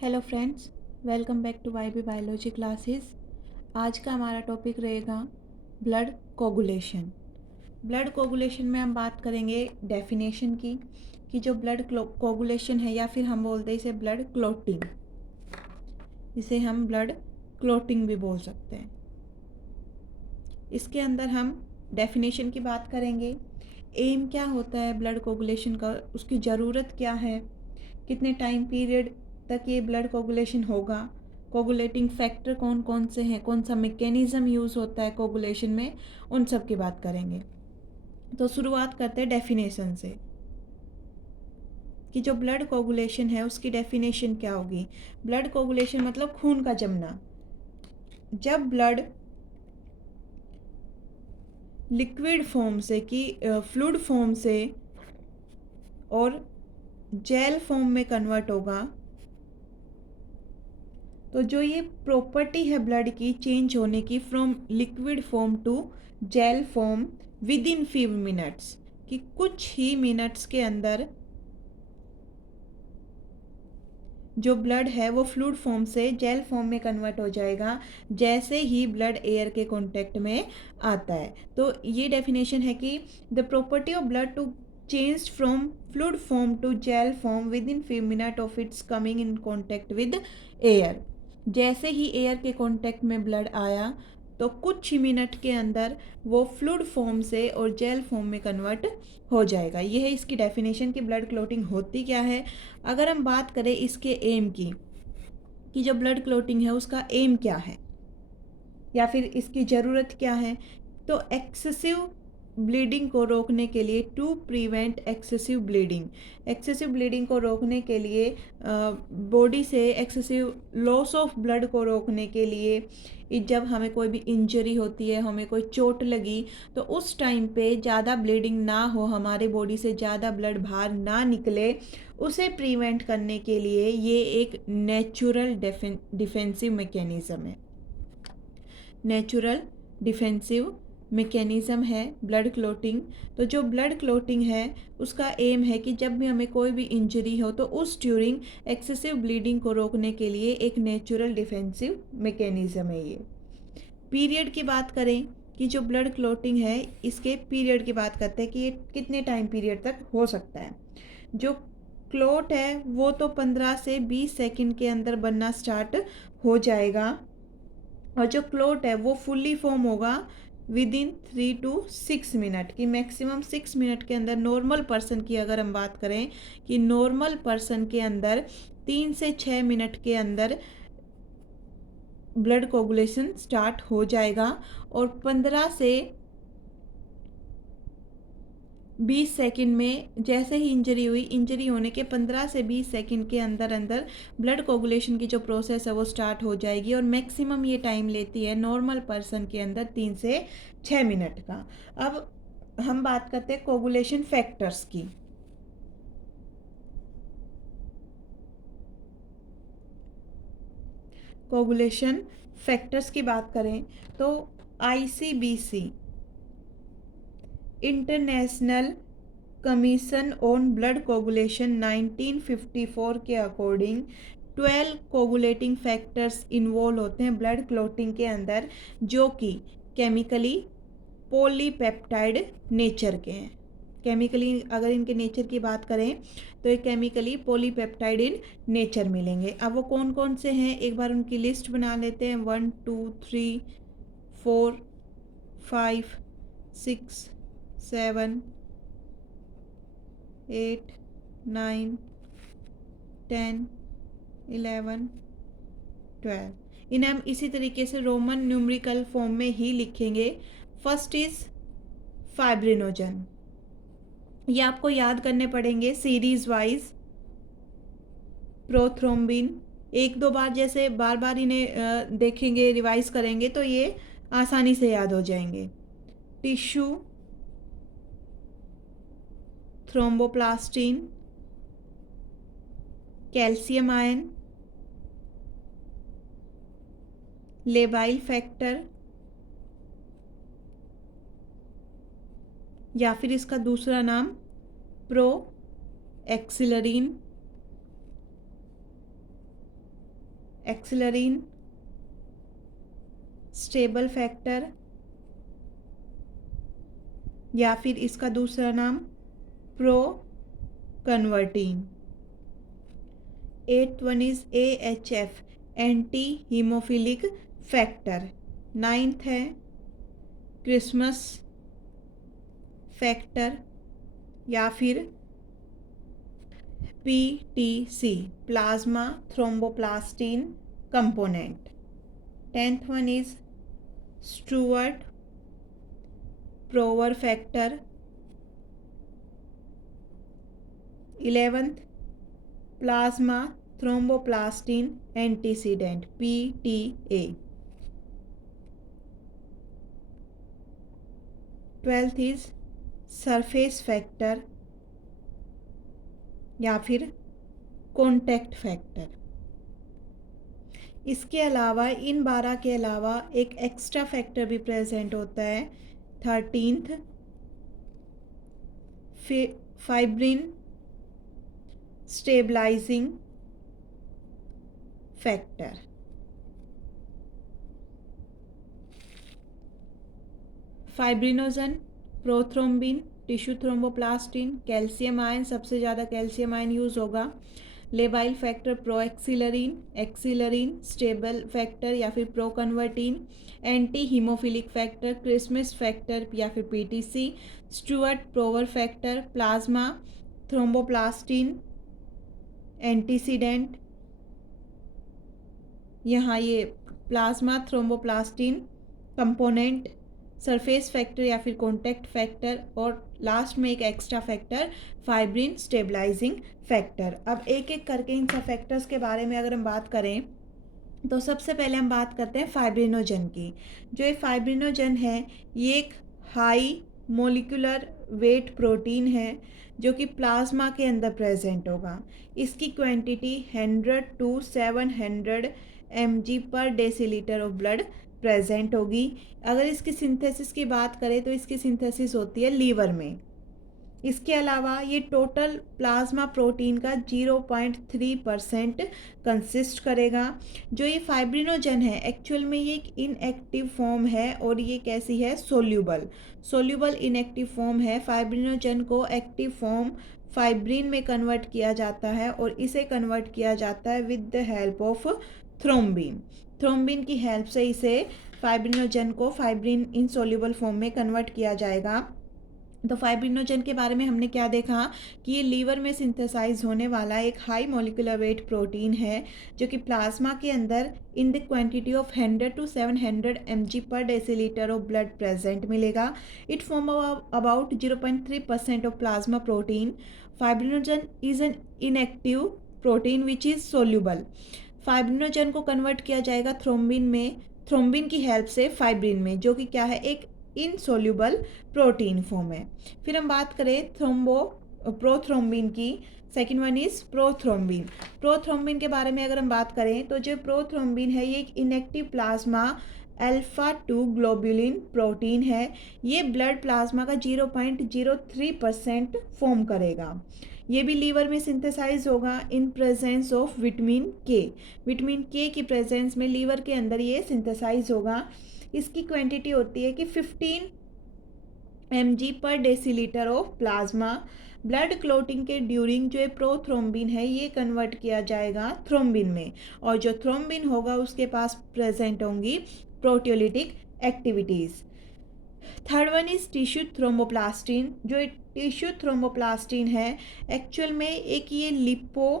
Hello friends, welcome back to YB biology classes. आज का हमारा टॉपिक रहेगा ब्लड कोगुलेशन। ब्लड कोगुलेशन में हम बात करेंगे डेफिनेशन की कि जो ब्लड कोगुलेशन है या फिर हम बोलते हैं इसे ब्लड क्लॉटिंग, इसे हम ब्लड क्लॉटिंग भी बोल सकते हैं। इसके अंदर हम डेफिनेशन की बात करेंगे, एम क्या होता है ब्लड कोगुलेशन का, उसकी ज़रूरत क्या है, कितने टाइम पीरियड तक ये ब्लड कोगुलेशन होगा, कोगुलेटिंग फैक्टर कौन कौन से हैं, कौन सा मैकेनिज्म यूज़ होता है कोगुलेशन में, उन सब की बात करेंगे। तो शुरुआत करते हैं डेफिनेशन से कि जो ब्लड कोगुलेशन है उसकी डेफिनेशन क्या होगी। ब्लड कोगुलेशन मतलब खून का जमना। जब ब्लड लिक्विड फॉर्म से कि फ्लूइड फॉर्म से और जेल फॉर्म में कन्वर्ट होगा, तो जो ये प्रॉपर्टी है ब्लड की चेंज होने की from liquid form to gel form within few minutes, कि कुछ ही मिनट्स के अंदर जो ब्लड है वो फ्लूइड फॉर्म से जेल फॉर्म में कन्वर्ट हो जाएगा जैसे ही ब्लड एयर के कांटेक्ट में आता है। तो ये डेफिनेशन है कि the property of blood to change from fluid form to gel form within few minute of its coming in contact with air. जैसे ही एयर के कांटेक्ट में ब्लड आया तो कुछ ही मिनट के अंदर वो फ्लूइड फॉर्म से और जेल फॉर्म में कन्वर्ट हो जाएगा। ये है इसकी डेफिनेशन कि ब्लड क्लॉटिंग होती क्या है। अगर हम बात करें इसके एम की कि जो ब्लड क्लॉटिंग है उसका एम क्या है या फिर इसकी ज़रूरत क्या है, तो एक्सेसिव ब्लीडिंग को रोकने के लिए, टू प्रिवेंट एक्सेसिव ब्लीडिंग को रोकने के लिए, बॉडी से एक्सेसिव लॉस ऑफ ब्लड को रोकने के लिए, जब हमें कोई भी इंजरी होती है, हमें कोई चोट लगी, तो उस टाइम पे ज़्यादा ब्लीडिंग ना हो, हमारे बॉडी से ज़्यादा ब्लड बाहर ना निकले, उसे प्रिवेंट करने के लिए ये एक नेचुरल डिफेंसिव मैकेनिज़्म है। नेचुरल डिफेंसिव मैकेनिज़्म है ब्लड क्लॉटिंग। तो जो ब्लड क्लॉटिंग है उसका एम है कि जब भी हमें कोई भी इंजरी हो तो उस ड्यूरिंग एक्सेसिव ब्लीडिंग को रोकने के लिए एक नेचुरल डिफेंसिव मैकेनिज़्म है ये। पीरियड की बात करें कि जो ब्लड क्लॉटिंग है इसके पीरियड की बात करते हैं कि ये कितने टाइम पीरियड तक हो सकता है। जो क्लॉट है वो तो 15 से 20 सेकंड के अंदर बनना स्टार्ट हो जाएगा और जो क्लॉट है वो फुल्ली फॉर्म होगा विद इन 3 to 6 मिनट की, मैक्सिमम 6 मिनट के अंदर। नॉर्मल पर्सन की अगर हम बात करें कि नॉर्मल पर्सन के अंदर 3 से 6 मिनट के अंदर ब्लड कोगुलेशन स्टार्ट हो जाएगा और 15 से 20 सेकंड में जैसे ही इंजरी होने के 15 से 20 सेकंड के अंदर अंदर ब्लड कोगुलेशन की जो प्रोसेस है वो स्टार्ट हो जाएगी और मैक्सिमम ये टाइम लेती है नॉर्मल पर्सन के अंदर 3 से 6 मिनट का। अब हम बात करते हैं कोगुलेशन फैक्टर्स की। कोगुलेशन फैक्टर्स की बात करें तो ICBC, international commission on blood coagulation 1954 के अकॉर्डिंग 12 कोगुलेटिंग फैक्टर्स इन्वॉल्व होते हैं ब्लड क्लॉटिंग के अंदर, जो कि केमिकली पॉलीपेप्टाइड नेचर के हैं। केमिकली अगर इनके नेचर की बात करें तो ये केमिकली पॉलीपेप्टाइड इन नेचर मिलेंगे। अब वो कौन कौन से हैं एक बार उनकी लिस्ट बना लेते हैं। 1 2 3 4 5 6 7 8 9 10 11 12। इन्हें हम इसी तरीके से रोमन न्यूमेरिकल फॉर्म में ही लिखेंगे। फर्स्ट इज फाइब्रिनोजन, ये आपको याद करने पड़ेंगे सीरीज वाइज। प्रोथ्रोम्बिन, एक दो बार जैसे बार बार इन्हें देखेंगे, रिवाइज करेंगे तो ये आसानी से याद हो जाएंगे। Tissue thromboplastin, calcium ion, labile factor या फिर इसका दूसरा नाम proaccelerin, accelerin, stable factor, या फिर इसका दूसरा नाम proconvertin. 8th one is AHF, anti haemophilic factor. 9th है क्रिसमस फैक्टर या फिर PTC, plasma thromboplastin component. 10th one is Stuart Prower factor. 11th plasma thromboplastin antecedent PTA। 12th is surface factor या फिर contact factor. इसके अलावा इन 12 के अलावा एक एक्स्ट्रा फैक्टर भी प्रेजेंट होता है। 13th fibrin stabilising factor. Fibrinogen, prothrombin, tissue thromboplastin, calcium ion, सबसे ज़्यादा कैल्शियम आयन यूज़ होगा। Labile factor proaccelerin, accelerin, stable factor या फिर proconvertin, anti haemophilic factor, Christmas factor या फिर PTC, Stuart Prower factor, plasma thromboplastin antecedent. यहाँ ये plasma thromboplastin component, surface factor या फिर कॉन्टैक्ट फैक्टर, और लास्ट में एक extra factor fibrin stabilising factor. अब एक एक करके इन सब फैक्टर्स के बारे में अगर हम बात करें तो सबसे पहले हम बात करते हैं फाइब्रिनोजन की। जो ये फाइब्रिनोजन है ये एक हाई मोलिकुलर वेट प्रोटीन है जो कि प्लाज्मा के अंदर प्रेजेंट होगा। इसकी क्वांटिटी 100 to 700 mg पर डेसीलीटर ऑफ ब्लड प्रेजेंट होगी। अगर इसकी सिंथेसिस की बात करें तो इसकी सिंथेसिस होती है लीवर में। इसके अलावा ये टोटल प्लाज्मा प्रोटीन का 0.3% कंसिस्ट करेगा। जो ये फाइब्रिनोजन है एक्चुअल में ये एक इनएक्टिव फॉर्म है और ये कैसी है, सोल्यूबल इनएक्टिव फॉर्म है। फाइब्रिनोजन को एक्टिव फॉर्म फाइब्रिन में कन्वर्ट किया जाता है और इसे कन्वर्ट किया जाता है with the help of thrombin की हेल्प से इसे फाइब्रिनोजन को फाइब्रिन इनसोल्यूबल फॉर्म में कन्वर्ट किया जाएगा। तो फाइब्रिनोजन के बारे में हमने क्या देखा कि ये लीवर में सिंथेसाइज होने वाला एक हाई मोलिकुलर वेट प्रोटीन है जो कि प्लाज्मा के अंदर in the quantity of 100 to 700 mg पर डेसीलीटर ऑफ ब्लड प्रेजेंट मिलेगा। It form about 0.3% of plasma protein. Fibrinogen is an inactive protein which is soluble. Fibrinogen को कन्वर्ट किया जाएगा थ्रोम्बिन की हेल्प से फाइब्रिन में, जो कि क्या है, एक इनसोल्यूबल प्रोटीन फॉर्म है। फिर हम बात करें प्रोथ्रोम्बिन की। सेकेंड वन इज प्रोथ्रोम्बिन के बारे में अगर हम बात करें तो जो प्रोथ्रोम्बिन है ये एक inactive plasma alpha 2 globulin protein है। ये ब्लड प्लाज्मा का 0.03% फॉर्म करेगा। ये भी लीवर में सिंथेसाइज होगा इन प्रेजेंस ऑफ विटामिन के की प्रेजेंस में लीवर के अंदर ये सिंथेसाइज होगा। इसकी क्वांटिटी होती है कि 15 mg पर decilitre of plasma. Blood clotting के ड्यूरिंग जो प्रोथ्रोम्बिन है ये कन्वर्ट किया जाएगा थ्रोम्बिन में, और जो थ्रोम्बिन होगा उसके पास प्रेजेंट होंगी proteolytic activities. Third one is tissue thromboplastin. जो टिश्यू थ्रोम्बोप्लास्टिन है एक्चुअल में एक ये लिपो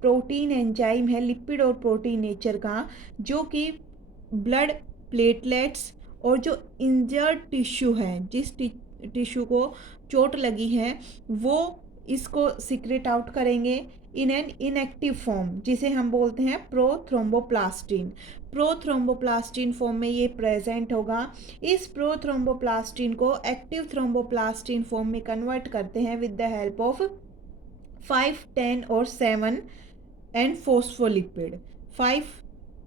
प्रोटीन एंजाइम है, लिपिड और प्रोटीन नेचर का, जो कि ब्लड प्लेटलेट्स और जो इंजर्ड टिश्यू है, जिस टिश्यू को चोट लगी है, वो इसको सिक्रेट आउट करेंगे इन एन इनएक्टिव फॉर्म जिसे हम बोलते हैं प्रोथ्रोम्बोप्लास्टिन फॉर्म में ये प्रेजेंट होगा। इस प्रोथ्रोम्बोप्लास्टिन को एक्टिव थ्रोम्बोप्लास्टिन फॉर्म में कन्वर्ट करते हैं विद द हेल्प ऑफ 5, 10 और 7 एंड फोस्फोलिपिड। 5,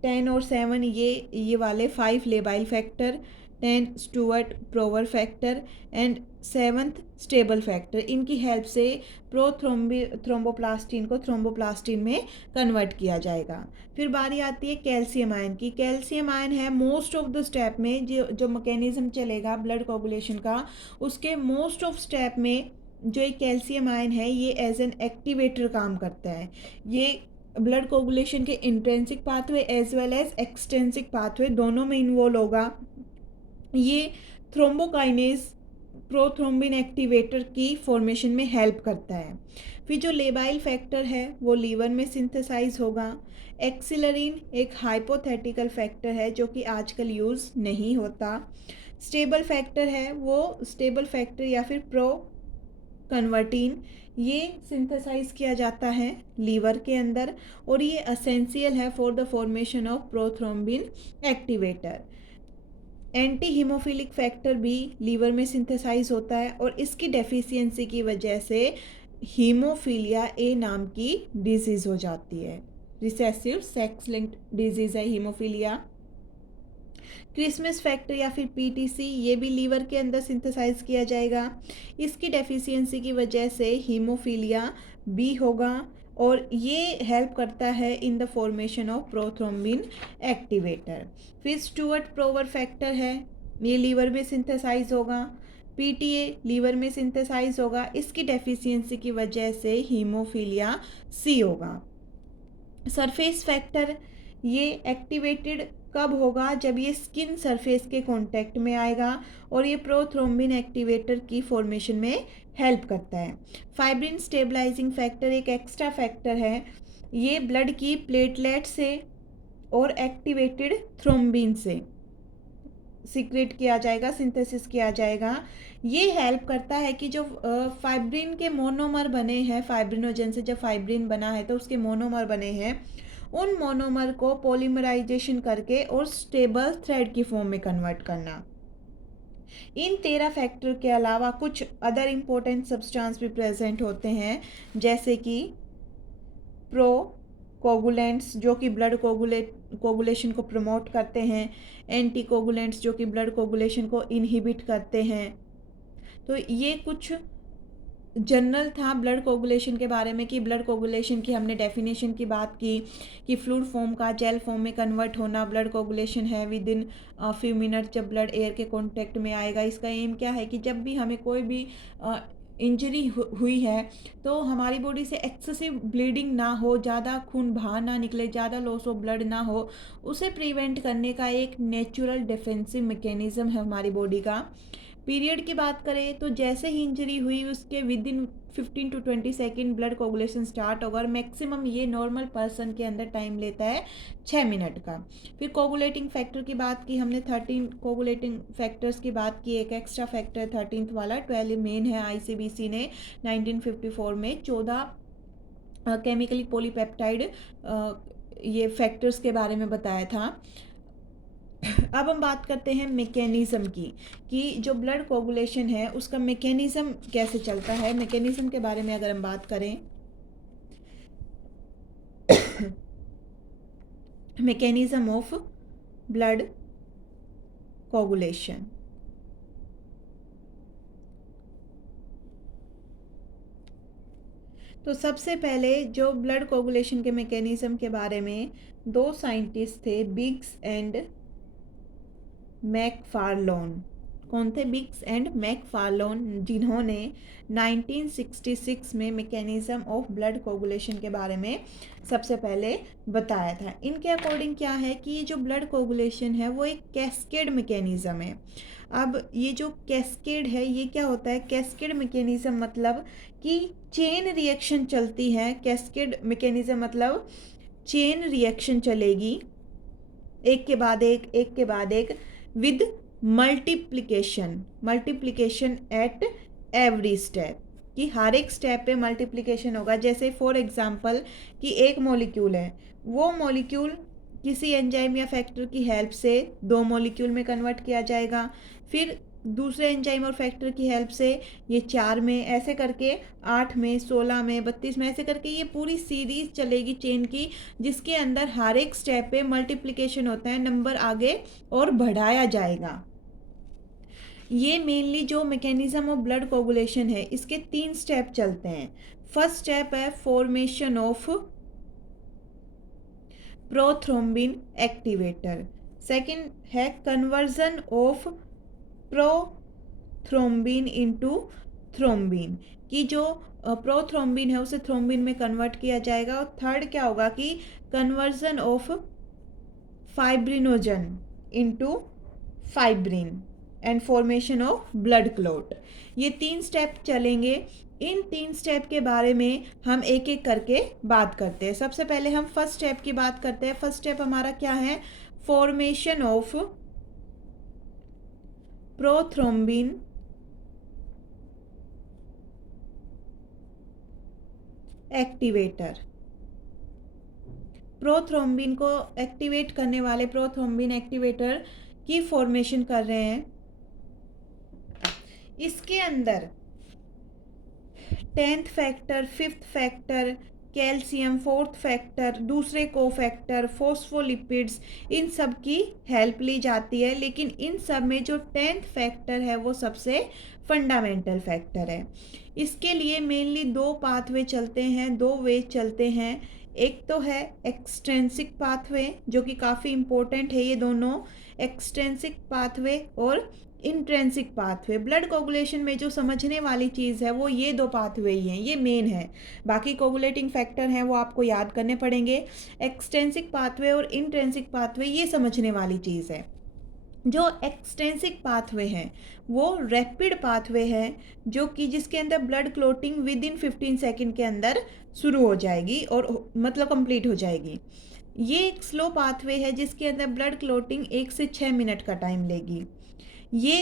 10 और 7 ये वाले 5 labile factor, 10 Stuart Prower factor and 7th stable factor. इनकी हेल्प से थ्रोम्बोप्लास्टिन को थ्रोम्बोप्लास्टिन में कन्वर्ट किया जाएगा। फिर बारी आती है कैल्शियम आयन की। कैल्शियम आयन है मोस्ट ऑफ द स्टेप में जो मैकेनिज्म चलेगा ब्लड कोगुलेशन का, उसके मोस्ट ऑफ स्टेप में जो एक कैल्शियम आयन है ये एज एन एक्टिवेटर काम करता है। ये ब्लड कोगुलेशन के intrinsic pathway as well as extrinsic pathway दोनों में इन्वॉल्व होगा। ये थ्रोम्बोकाइनेज प्रोथ्रोम्बिन एक्टिवेटर की फॉर्मेशन में हेल्प करता है। फिर जो लेबाइल फैक्टर है वो लीवर में सिंथेसाइज होगा। एक्सिलरीन एक हाइपोथेटिकल फैक्टर है जो कि आजकल यूज़ नहीं होता। स्टेबल फैक्टर है वो स्टेबल फैक्टर या फिर प्रो कन्वर्टीन, ये सिंथेसाइज किया जाता है लीवर के अंदर और ये असेंशियल है for the formation of prothrombin activator. Anti haemophilic factor भी लीवर में सिंथेसाइज होता है और इसकी डेफिशिएंसी की वजह से हीमोफीलिया ए नाम की डिजीज़ हो जाती है। रिसेसिव सेक्स लिंक्ड डिजीज़ है हीमोफीलिया। क्रिसमस फैक्टर या फिर पीटीसी ये भी लीवर के अंदर सिंथेसाइज किया जाएगा। इसकी डेफिशिएंसी की वजह से हीमोफीलिया बी होगा और ये हेल्प करता है in the formation of prothrombin activator. फिर स्टुअर्ट प्रोवर फैक्टर है, ये लीवर में सिंथेसाइज होगा। पीटीए लीवर में सिंथेसाइज होगा, इसकी डेफिशिएंसी की वजह से हीमोफीलिया सी होगा। सरफेस फैक्टर ये एक्टिवेटेड कब होगा, जब ये स्किन सरफेस के कांटेक्ट में आएगा और ये प्रोथ्रोम्बिन एक्टिवेटर की फॉर्मेशन में हेल्प करता है। फाइब्रिन स्टेबलाइजिंग फैक्टर एक एक्स्ट्रा फैक्टर है, ये ब्लड की प्लेटलेट से और एक्टिवेटेड थ्रोम्बिन से सीक्रेट किया जाएगा, सिंथेसिस किया जाएगा। ये हेल्प करता है कि जो फाइब्रिन के मोनोमर बने हैं, फाइब्रिनोजन से जब फाइब्रिन बना है तो उसके मोनोमर बने हैं, उन मोनोमर को पॉलीमराइजेशन करके और स्टेबल थ्रेड की फॉर्म में कन्वर्ट करना। इन 13 फैक्टर के अलावा कुछ अदर इम्पोर्टेंट सब्सटेंस भी प्रेजेंट होते हैं, जैसे कि प्रो कोगुलेंट्स जो कि ब्लड कोगुलेशन को प्रमोट करते हैं, एंटी कोगुलेंट्स जो कि ब्लड कोगुलेशन को इनहिबिट करते हैं। तो ये कुछ जनरल था ब्लड कोगुलेशन के बारे में कि ब्लड कोगुलेशन की हमने डेफिनेशन की बात की कि फ्लूइड फॉर्म का जेल फॉर्म में कन्वर्ट होना ब्लड कोगुलेशन है विद इन फ्यू मिनट जब ब्लड एयर के कांटेक्ट में आएगा। इसका एम क्या है कि जब भी हमें कोई भी इंजरी हुई है तो हमारी बॉडी से एक्सेसिव ब्लीडिंग ना हो, ज़्यादा खून बाहर ना निकले, ज़्यादा लॉस ऑफ ब्लड ना हो, उसे प्रिवेंट करने का एक नेचुरल डिफेंसिव मैकेनिज्म है हमारी बॉडी का। पीरियड की बात करें तो जैसे ही इंजरी हुई उसके with in 15 to 20 second blood coagulation start होगा और मैक्सिमम ये नॉर्मल पर्सन के अंदर टाइम लेता है 6 मिनट का। फिर कोगुलेटिंग फैक्टर की बात की हमने, 13 कोगुलेटिंग फैक्टर्स की बात की, एक एक्स्ट्रा फैक्टर 13th वाला 12 मेन है। आईसीबीसी ने 1954 में 14 केमिकली पॉलीपेप्टाइड ये फैक्टर्स के बारे में बताया था। अब हम बात करते हैं मैकेनिज़्म की कि जो ब्लड कोगुलेशन है उसका मैकेनिज़्म कैसे चलता है। मैकेनिज़्म के बारे में अगर हम बात करें मैकेनिज़्म ऑफ ब्लड कोगुलेशन, तो सबसे पहले जो ब्लड कोगुलेशन के मैकेनिज़्म के बारे में दो साइंटिस्ट थे, बिग्स एंड मैकफार्लोन। कौन थे? बिग्स एंड मैकफार्लोन, जिन्होंने 1966 में मैकेनिज़्म ऑफ ब्लड कोगुलेशन के बारे में सबसे पहले बताया था। इनके अकॉर्डिंग क्या है कि ये जो ब्लड कोगुलेशन है वो एक कैस्केड मैकेनिज़्म है। अब ये जो कैस्केड है ये क्या होता है? कैस्केड मैकेनिज़्म मतलब कि चेन रिएक्शन चलती है। कैस्केड मैकेनिज़्म मतलब चेन रिएक्शन चलेगी एक के बाद एक with multiplication at every step, कि हर एक स्टेप पे मल्टीप्लिकेशन होगा। जैसे फॉर एग्जांपल कि एक मॉलिक्यूल है, वो मॉलिक्यूल किसी एंजाइम या फैक्टर की हेल्प से 2 मॉलिक्यूल में कन्वर्ट किया जाएगा, फिर दूसरे एंजाइम और फैक्टर की हेल्प से ये 4 में, ऐसे करके 8 में, 16 में, 32 में, ऐसे करके ये पूरी सीरीज चलेगी चेन की, जिसके अंदर हर एक स्टेप पे मल्टीप्लिकेशन होता है, नंबर आगे और बढ़ाया जाएगा। ये मेनली जो मैकेनिज्म ऑफ ब्लड कोगुलेशन है इसके 3 स्टेप चलते हैं। फर्स्ट स्टेप है formation of prothrombin activator, second है conversion of prothrombin into thrombin, कि जो प्रोथ्रोम्बिन है उसे थ्रोम्बिन में कन्वर्ट किया जाएगा, और थर्ड क्या होगा कि conversion of fibrinogen into fibrin and formation of blood clot. ये 3 स्टेप चलेंगे। इन 3 स्टेप के बारे में हम एक एक करके बात करते हैं। सबसे पहले हम फर्स्ट स्टेप की बात करते हैं। फर्स्ट स्टेप हमारा क्या है? Formation of prothrombin activator. Prothrombin को एक्टिवेट करने वाले प्रोथ्रोम्बिन एक्टिवेटर की फॉर्मेशन कर रहे हैं। इसके अंदर 10th factor, 5th factor, calcium, 4th factor, दूसरे कोफैक्टर, फॉस्फोलिपिड्स, इन सब की हेल्प ली जाती है। लेकिन इन सब में जो 10th फैक्टर है वो सबसे फंडामेंटल फैक्टर है। इसके लिए मेनली 2 पाथवे चलते हैं, 2 वे चलते हैं। एक तो है एक्सट्रेंसिक पाथवे जो कि काफ़ी इम्पोर्टेंट है। ये दोनों एक्सट्रेंसिक पाथवे और इंट्रेंसिक पाथवे, ब्लड कोगुलेशन में जो समझने वाली चीज़ है वो ये 2 पाथवे ही हैं, ये मेन है। बाकी कोगुलेटिंग फैक्टर हैं वो आपको याद करने पड़ेंगे। एक्सटेंसिक पाथवे और इंट्रेंसिक पाथवे ये समझने वाली चीज़ है। जो एक्सटेंसिक पाथवे हैं वो रैपिड पाथवे है, जो कि जिसके अंदर blood clotting with in 15 second के अंदर शुरू हो जाएगी और मतलब कंप्लीट हो जाएगी। ये एक स्लो पाथवे है जिसके अंदर ब्लड क्लोटिंग 1 से 6 मिनट का टाइम लेगी। ये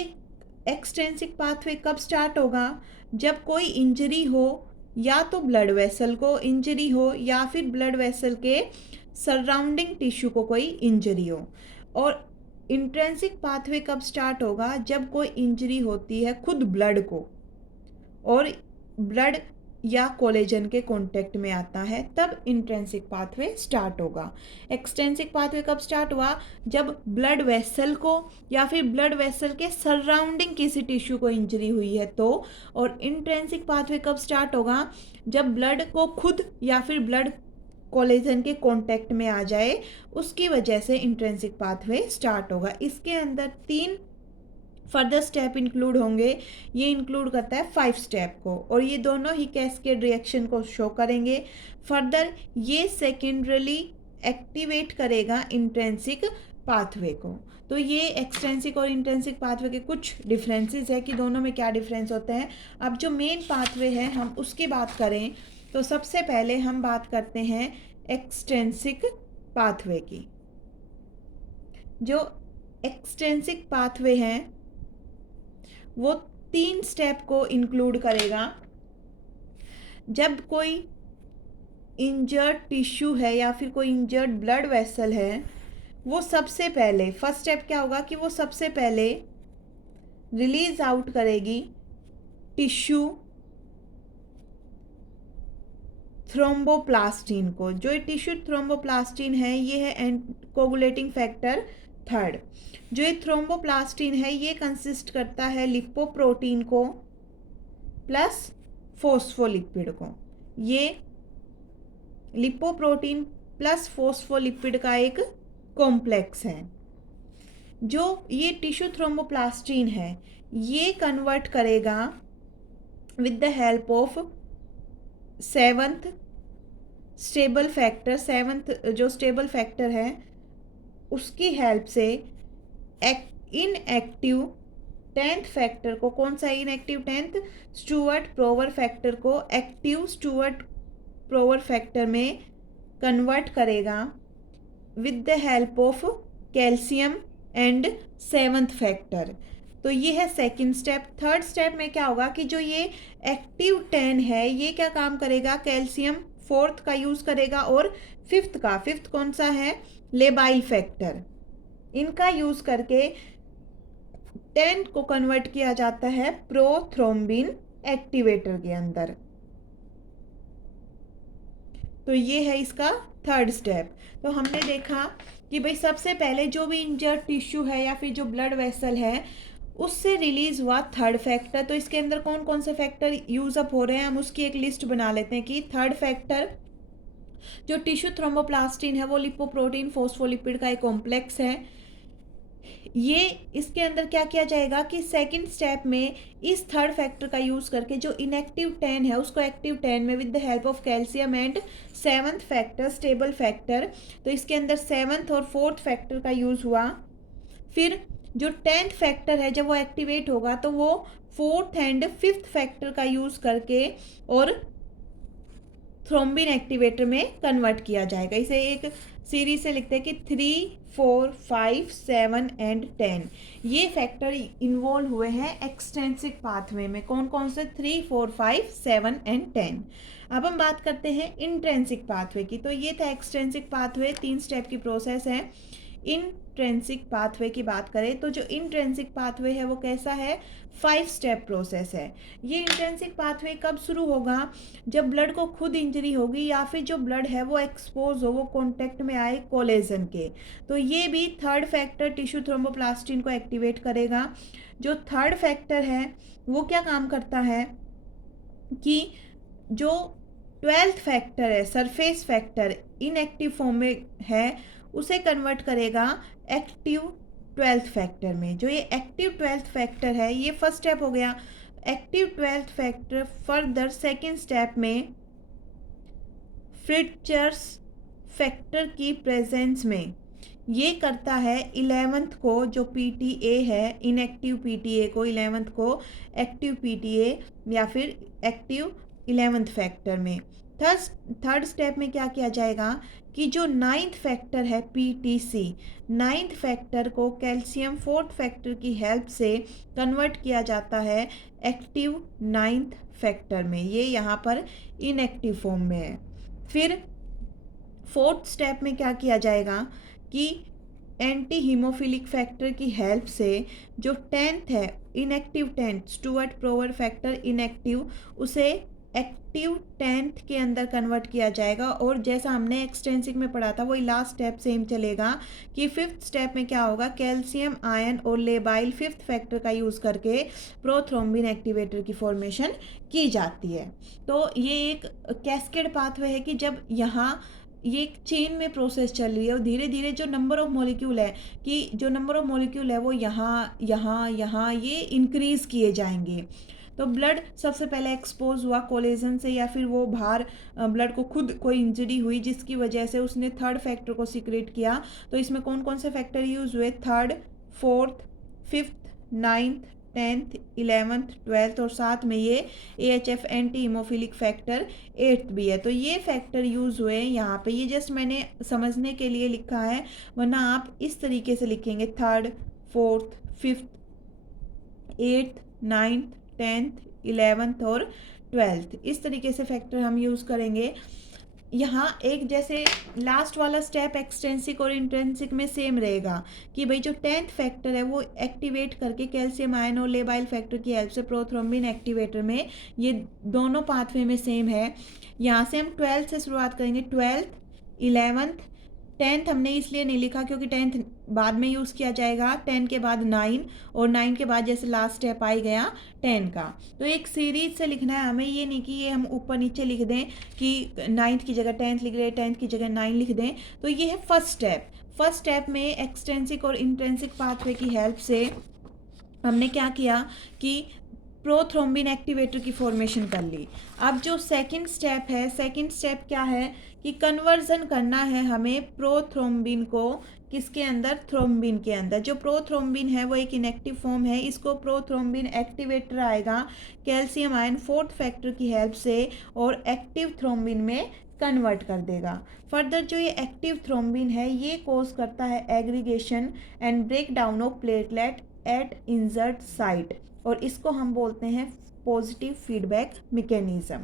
एक्सटेंसिक पाथवे कब स्टार्ट होगा? जब कोई इंजरी हो, या तो ब्लड वेसल को इंजरी हो या फिर ब्लड वेसल के सराउंडिंग टिश्यू को कोई इंजरी हो। और इंट्रेंसिक पाथवे कब स्टार्ट होगा? जब कोई इंजरी होती है खुद ब्लड को और ब्लड या कोलेजन के कांटेक्ट में आता है, तब इंट्रेंसिक पाथवे स्टार्ट होगा। एक्सटेंसिक पाथवे कब स्टार्ट हुआ? जब ब्लड वेसल को या फिर ब्लड वेसल के सराउंडिंग किसी टिश्यू को इंजरी हुई है तो। और इंट्रेंसिक पाथवे कब स्टार्ट होगा? जब ब्लड को खुद या फिर ब्लड कोलेजन के कांटेक्ट में आ जाए, उसकी वजह से इंट्रेंसिक पाथवे स्टार्ट होगा। इसके अंदर 3 फर्दर स्टेप इंक्लूड होंगे। ये इंक्लूड करता है 5 स्टेप को, और ये दोनों ही कैस्केड रिएक्शन को शो करेंगे। फर्दर ये सेकेंडरली एक्टिवेट करेगा इंट्रेंसिक पाथवे को। तो ये एक्सटेंसिक और इंट्रेंसिक पाथवे के कुछ डिफरेंसेस है कि दोनों में क्या डिफरेंस होते हैं। अब जो मेन पाथवे है हम उसकी बात करें तो सबसे पहले हम बात करते हैं एक्सटेंसिक पाथवे की। जो एक्सटेंसिक पाथवे हैं वो 3 स्टेप को इंक्लूड करेगा। जब कोई इंजर्ड टिश्यू है या फिर कोई इंजर्ड ब्लड वेसल है, वो सबसे पहले फर्स्ट स्टेप क्या होगा कि वो सबसे पहले रिलीज आउट करेगी टिश्यू थ्रोम्बोप्लास्टिन को। जो टिश्यू थ्रोम्बोप्लास्टिन है ये है कोगुलेटिंग फैक्टर 3rd। जो ये थ्रोम्बोप्लास्टिन है ये कंसिस्ट करता है लिपोप्रोटीन को प्लस फॉस्फोलिपिड को। ये लिपोप्रोटीन प्लस फॉस्फोलिपिड का एक कॉम्प्लेक्स है। जो ये टिश्यू थ्रोम्बोप्लास्टिन है ये कन्वर्ट करेगा with the help of 7th stable factor. 7th जो स्टेबल फैक्टर है उसकी हेल्प से इनएक्टिव 10th फैक्टर को, कौन सा inactive 10th Stuart Prower factor को एक्टिव स्टुअर्ट प्रोवर फैक्टर में कन्वर्ट करेगा with the help of calcium and 7th factor. तो ये है सेकंड स्टेप। थर्ड स्टेप में क्या होगा कि जो ये एक्टिव 10 है ये क्या काम करेगा? कैल्शियम 4th का यूज़ करेगा, और 5th का, 5th कौन सा है? Labile factor. इनका यूज़ करके 10 को कन्वर्ट किया जाता है प्रोथ्रोम्बिन एक्टिवेटर के अंदर। तो ये है इसका थर्ड स्टेप। तो हमने देखा कि भाई सबसे पहले जो भी इंजर्ड टिश्यू है या फिर जो ब्लड वेसल है उससे रिलीज हुआ थर्ड फैक्टर। तो इसके अंदर कौन कौन से फैक्टर यूज अप हो रहे हैं, हम उसकी एक लिस्ट बना लेते हैं कि थर्ड फैक्टर जो टिश्यू थ्रोम्बोप्लास्टिन है वो लिपोप्रोटीन फोस्फोलिपिड का एक कॉम्प्लेक्स है। ये इसके अंदर क्या किया जाएगा कि सेकंड स्टेप में इस थर्ड फैक्टर का यूज करके जो इनएक्टिव 10 है उसको एक्टिव 10 में with the help of calcium and seventh factor stable factor, तो इसके अंदर सेवंथ और फोर्थ फैक्टर का यूज हुआ। फिर जो 10th फैक्टर है जब वो एक्टिवेट होगा तो वो फोर्थ एंड फिफ्थ फैक्टर का यूज करके और थ्रोम्बिन एक्टिवेटर में कन्वर्ट किया जाएगा। इसे एक सीरीज से लिखते हैं कि 3, 4, 5, 7 एंड 10 ये फैक्टर इन्वॉल्व हुए हैं एक्सट्रिंसिक पाथवे में। कौन कौन से? 3, 4, 5, 7 एंड 10। अब हम बात करते हैं इंट्रेंसिक पाथवे की। तो ये था एक्सट्रिंसिक पाथवे, 3 स्टेप की प्रोसेस है। इंट्रेंसिक पाथवे की बात करें तो जो इंट्रेंसिक पाथवे है वो कैसा है? 5 स्टेप प्रोसेस है। ये इंट्रेंसिक पाथवे कब शुरू होगा? जब ब्लड को खुद इंजरी होगी या फिर जो ब्लड है वो एक्सपोज हो, वो कॉन्टेक्ट में आए कोलेजन के। तो ये भी थर्ड फैक्टर टिश्यू थ्रोम्बोप्लास्टिन को एक्टिवेट करेगा। जो थर्ड फैक्टर है वो क्या काम करता है कि जो 12th फैक्टर है सरफेस फैक्टर इनएक्टिव फॉर्म में है उसे कन्वर्ट करेगा एक्टिव 12th फैक्टर में। जो ये एक्टिव 12th फैक्टर है ये फर्स्ट स्टेप हो गया। Active 12th factor further second step में फ्रिट्जर्स फैक्टर की प्रेजेंस में ये करता है 11th को जो पीटीए है इनएक्टिव पीटीए को 11th को एक्टिव पीटीए या फिर एक्टिव 11th फैक्टर में। थर्ड स्टेप में क्या किया जाएगा कि जो 9th फैक्टर है पीटीसी 9th फैक्टर को कैल्शियम 4th फैक्टर की हेल्प से कन्वर्ट किया जाता है एक्टिव 9th फैक्टर में। ये यहाँ पर इनएक्टिव फॉर्म में है। फिर फोर्थ स्टेप में क्या किया जाएगा कि एंटी हीमोफिलिक फैक्टर की हेल्प से जो 10th है inactive 10th Stuart Prower factor inactive उसे एक्टिव 10th के अंदर कन्वर्ट किया जाएगा। और जैसा हमने एक्सटेंसिक में पढ़ा था वही लास्ट स्टेप सेम चलेगा कि फिफ्थ स्टेप में क्या होगा कैल्शियम आयन और लेबाइल फिफ्थ फैक्टर का यूज़ करके प्रोथ्रोम्बिन एक्टिवेटर की फॉर्मेशन की जाती है। तो ये एक कैस्केड पाथवे है कि जब यहाँ ये एक चेन में प्रोसेस चल रही है और धीरे धीरे जो नंबर ऑफ मॉलिक्यूल है कि जो नंबर ऑफ मॉलिक्यूल है वो यहाँ यहाँ यहाँ ये इंक्रीज़ किए जाएंगे। तो ब्लड सबसे पहले एक्सपोज हुआ कोलेजन से या फिर वो बाहर ब्लड को खुद कोई इंजरी हुई जिसकी वजह से उसने थर्ड फैक्टर को सीक्रेट किया। तो इसमें कौन कौन से फैक्टर यूज़ हुए? Third, fourth, fifth, 9th, 10th, 11th, 12th और साथ में ये AHF anti haemophilic factor 8th भी है। तो ये फैक्टर यूज़ हुए यहाँ पे। ये जस्ट मैंने समझने के लिए लिखा है, वरना आप इस तरीके से लिखेंगे third, fourth, fifth, 8th, 9th, 10th, 11th और 12th इस तरीके से फैक्टर हम यूज़ करेंगे। यहाँ एक जैसे लास्ट वाला स्टेप एक्सटेंसिक और इंट्रेंसिक में सेम रहेगा कि भाई जो 10th फैक्टर है वो एक्टिवेट करके कैल्शियम आयन और लेबाइल फैक्टर की हेल्प से प्रोथ्रोम्बिन एक्टिवेटर में ये दोनों पाथवे में सेम है। यहाँ से हम 12th से शुरुआत करेंगे। 12th, 11th, 10th हमने इसलिए नहीं लिखा क्योंकि 10th बाद में यूज़ किया जाएगा। 10 के बाद 9 और 9 के बाद जैसे लास्ट स्टेप आ गया 10 का। तो एक सीरीज से लिखना है हमें, ये नहीं कि ये हम ऊपर नीचे लिख दें कि 9th की जगह 10th लिख रहे 10th की जगह 9 लिख दें। तो ये है फर्स्ट स्टेप। फर्स्ट स्टेप में एक्सटेंसिक और इंट्रेंसिक पाथवे की हेल्प से हमने क्या किया कि प्रोथ्रोम्बिन एक्टिवेटर की फॉर्मेशन कर ली। अब जो सेकंड स्टेप है, सेकंड स्टेप क्या है कि कन्वर्जन करना है हमें प्रोथ्रोम्बिन को किसके अंदर? थ्रोम्बिन के अंदर। जो प्रोथ्रोम्बिन है वो एक इनएक्टिव फॉर्म है, इसको प्रोथ्रोम्बिन एक्टिवेटर आएगा कैल्शियम आयन 4th फैक्टर की हेल्प से और एक्टिव थ्रोम्बिन में कन्वर्ट कर देगा। फर्दर जो ये एक्टिव थ्रोम्बिन है ये कोज करता है aggregation and break down of platelet at injured site और इसको हम बोलते हैं पॉजिटिव फीडबैक मैकेनिज्म।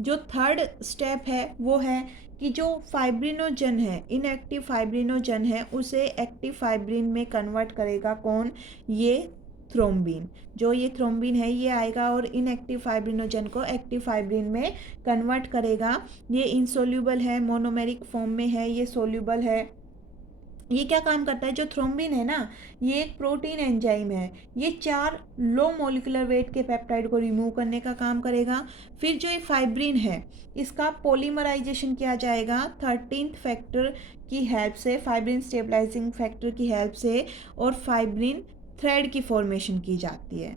जो थर्ड स्टेप है वो है कि जो फाइब्रिनोजन है इनएक्टिव फाइब्रिनोजन है उसे एक्टिव फाइब्रिन में कन्वर्ट करेगा कौन? ये थ्रोम्बिन। जो ये थ्रोम्बिन है ये आएगा और इनएक्टिव फाइब्रिनोजन को एक्टिव फाइब्रिन में कन्वर्ट करेगा। ये इनसोल्यूबल है, मोनोमेरिक फॉर्म में है, ये सोल्यूबल है। ये क्या काम करता है, जो थ्रोम्बिन है ना, ये एक प्रोटीन एंजाइम है। ये 4 लो मोलिकुलर वेट के पेप्टाइड को रिमूव करने का काम करेगा। फिर जो ये फाइब्रिन है, इसका पॉलीमराइजेशन किया जाएगा 13th फैक्टर की हेल्प से, फाइब्रिन स्टेबलाइजिंग फैक्टर की हेल्प से, और फाइब्रिन थ्रेड की फॉर्मेशन की जाती है।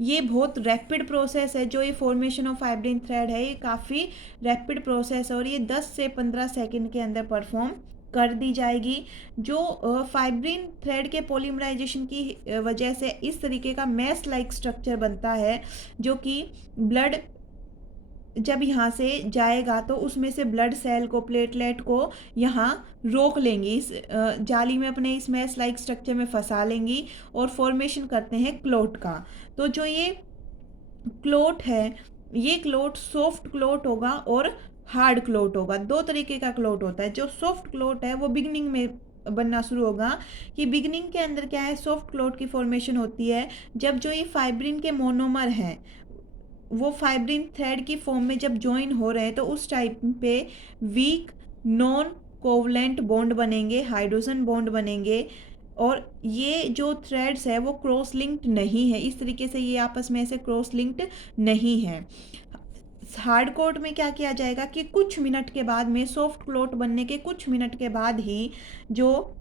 ये बहुत रैपिड प्रोसेस है, जो ये फॉर्मेशन ऑफ फाइब्रिन थ्रेड है, ये काफ़ी रैपिड प्रोसेस है और ये 10 से 15 सेकंड के अंदर परफॉर्म कर दी जाएगी। जो फाइब्रिन थ्रेड के पॉलीमराइजेशन की वजह से इस तरीके का मैस लाइक स्ट्रक्चर बनता है, जो कि ब्लड जब यहाँ से जाएगा तो उसमें से ब्लड सेल को, प्लेटलेट को यहाँ रोक लेंगी, इस जाली में अपने इस मैस लाइक स्ट्रक्चर में फंसा लेंगी और फॉर्मेशन करते हैं क्लोट का। तो जो ये क्लोट है, ये क्लोट सॉफ्ट क्लोट होगा और हार्ड क्लोट होगा। दो तरीके का क्लोट होता है। जो सॉफ्ट क्लोट है वो बिगनिंग में बनना शुरू होगा, कि बिगनिंग के अंदर क्या है, सॉफ्ट क्लोट की फॉर्मेशन होती है जब जो ये फाइब्रिन के मोनोमर हैं वो फाइब्रिन थ्रेड की फॉर्म में जब ज्वाइन हो रहे हैं, तो उस टाइप पे वीक नॉन कोवलेंट बॉन्ड बनेंगे, हाइड्रोजन बॉन्ड बनेंगे, और ये जो थ्रेड्स है वो क्रॉस लिंक्ड नहीं है। इस तरीके से ये आपस में ऐसे क्रॉस लिंक्ड नहीं है। हार्ड कोट में क्या किया जाएगा कि कुछ मिनट के बाद में, सॉफ्ट क्लोट बनने के कुछ मिनट के बाद ही, जो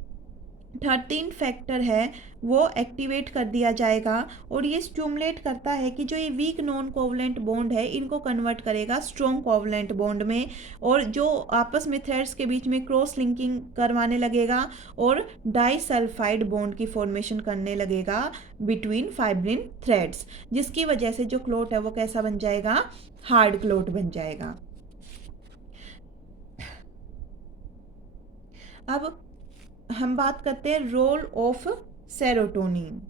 13 फैक्टर है वो एक्टिवेट कर दिया जाएगा, और ये स्टिमुलेट करता है कि जो ये वीक नॉन कोवलेंट बॉन्ड है इनको कन्वर्ट करेगा स्ट्रॉन्ग कोवलेंट बॉन्ड में, और जो आपस में थ्रेड्स के बीच में क्रॉस लिंकिंग करवाने लगेगा और डाइसल्फाइड बॉन्ड की फॉर्मेशन करने लगेगा बिटवीन फाइब्रिन थ्रेड्स, जिसकी वजह से जो क्लोट है वो कैसा बन जाएगा, हार्ड क्लोट बन जाएगा। अब हम बात करते हैं रोल ऑफ सेरोटोनिन।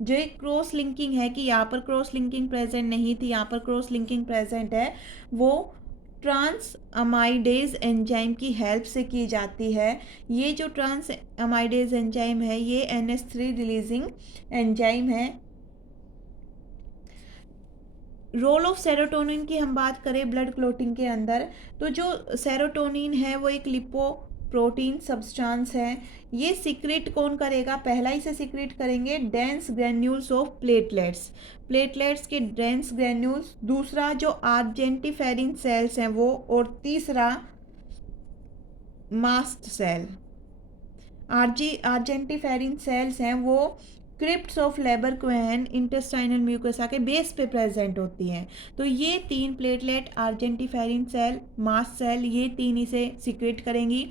जो एक क्रॉस लिंकिंग है, कि यहाँ पर क्रॉस लिंकिंग प्रेजेंट नहीं थी, यहाँ पर क्रॉस लिंकिंग प्रेजेंट है, वो ट्रांस अमाइडेज एंजाइम की हेल्प से की जाती है। ये जो ट्रांस अमाइडेज एंजाइम है ये NH3 रिलीजिंग एंजाइम है। रोल ऑफ सेरोटोनिन की हम बात करें ब्लड क्लोटिंग के अंदर, तो जो सेरोटोनिन है वो एक लिपो प्रोटीन सब्सटेंस है। ये सीक्रेट कौन करेगा, पहला इसे सीक्रेट करेंगे dense granules of platelets, platelets के डेंस ग्रैन्यूल्स, दूसरा जो आर्जेंटिफेरिन सेल्स हैं वो, और तीसरा मास्ट सेल। आर्जेंटिफेरिन सेल्स हैं वो क्रिप्ट्स ऑफ लेबरक्वेन इंटेस्टाइनल म्यूकोसा के बेस पे प्रेजेंट होती हैं। तो ये 3 प्लेटलेट, आर्जेंटिफेरिन सेल, मास्ट सेल, ये 3 इसे सीक्रेट करेंगी।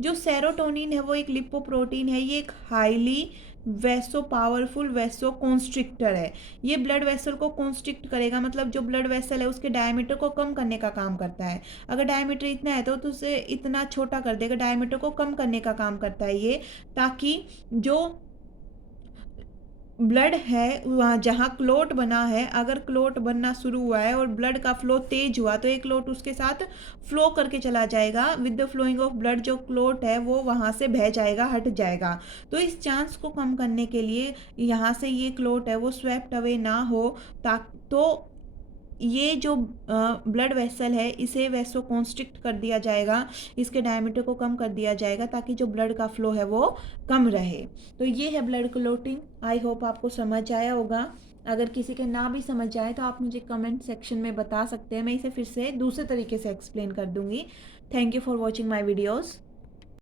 जो सेरोटोनिन है वो एक लिपोप्रोटीन है, ये एक highly vaso powerful vaso constrictor है। ये ब्लड वेसल को कॉन्स्ट्रिक्ट करेगा, मतलब जो ब्लड वेसल है उसके डायमीटर को कम करने का काम करता है। अगर डायमीटर इतना है तो उसे इतना छोटा कर देगा, डायमीटर को कम करने का काम करता है ये, ताकि जो ब्लड है वहाँ जहाँ क्लोट बना है, अगर क्लोट बनना शुरू हुआ है और ब्लड का फ्लो तेज हुआ तो एक क्लोट उसके साथ फ्लो करके चला जाएगा। With the flowing of blood जो क्लोट है वो वहाँ से बह जाएगा, हट जाएगा। तो इस चांस को कम करने के लिए यहाँ से ये क्लोट है वो स्वेप्ट अवे ना हो, तो ये जो ब्लड वेसल है इसे वैसो कॉन्स्ट्रिक्ट कर दिया जाएगा, इसके डायमीटर को कम कर दिया जाएगा, ताकि जो ब्लड का फ्लो है वो कम रहे। तो ये है ब्लड क्लोटिंग। आई होप आपको समझ आया होगा। अगर किसी के ना भी समझ आए तो आप मुझे कमेंट सेक्शन में बता सकते हैं, मैं इसे फिर से दूसरे तरीके से एक्सप्लेन कर दूंगी। Thank you for watching my videos.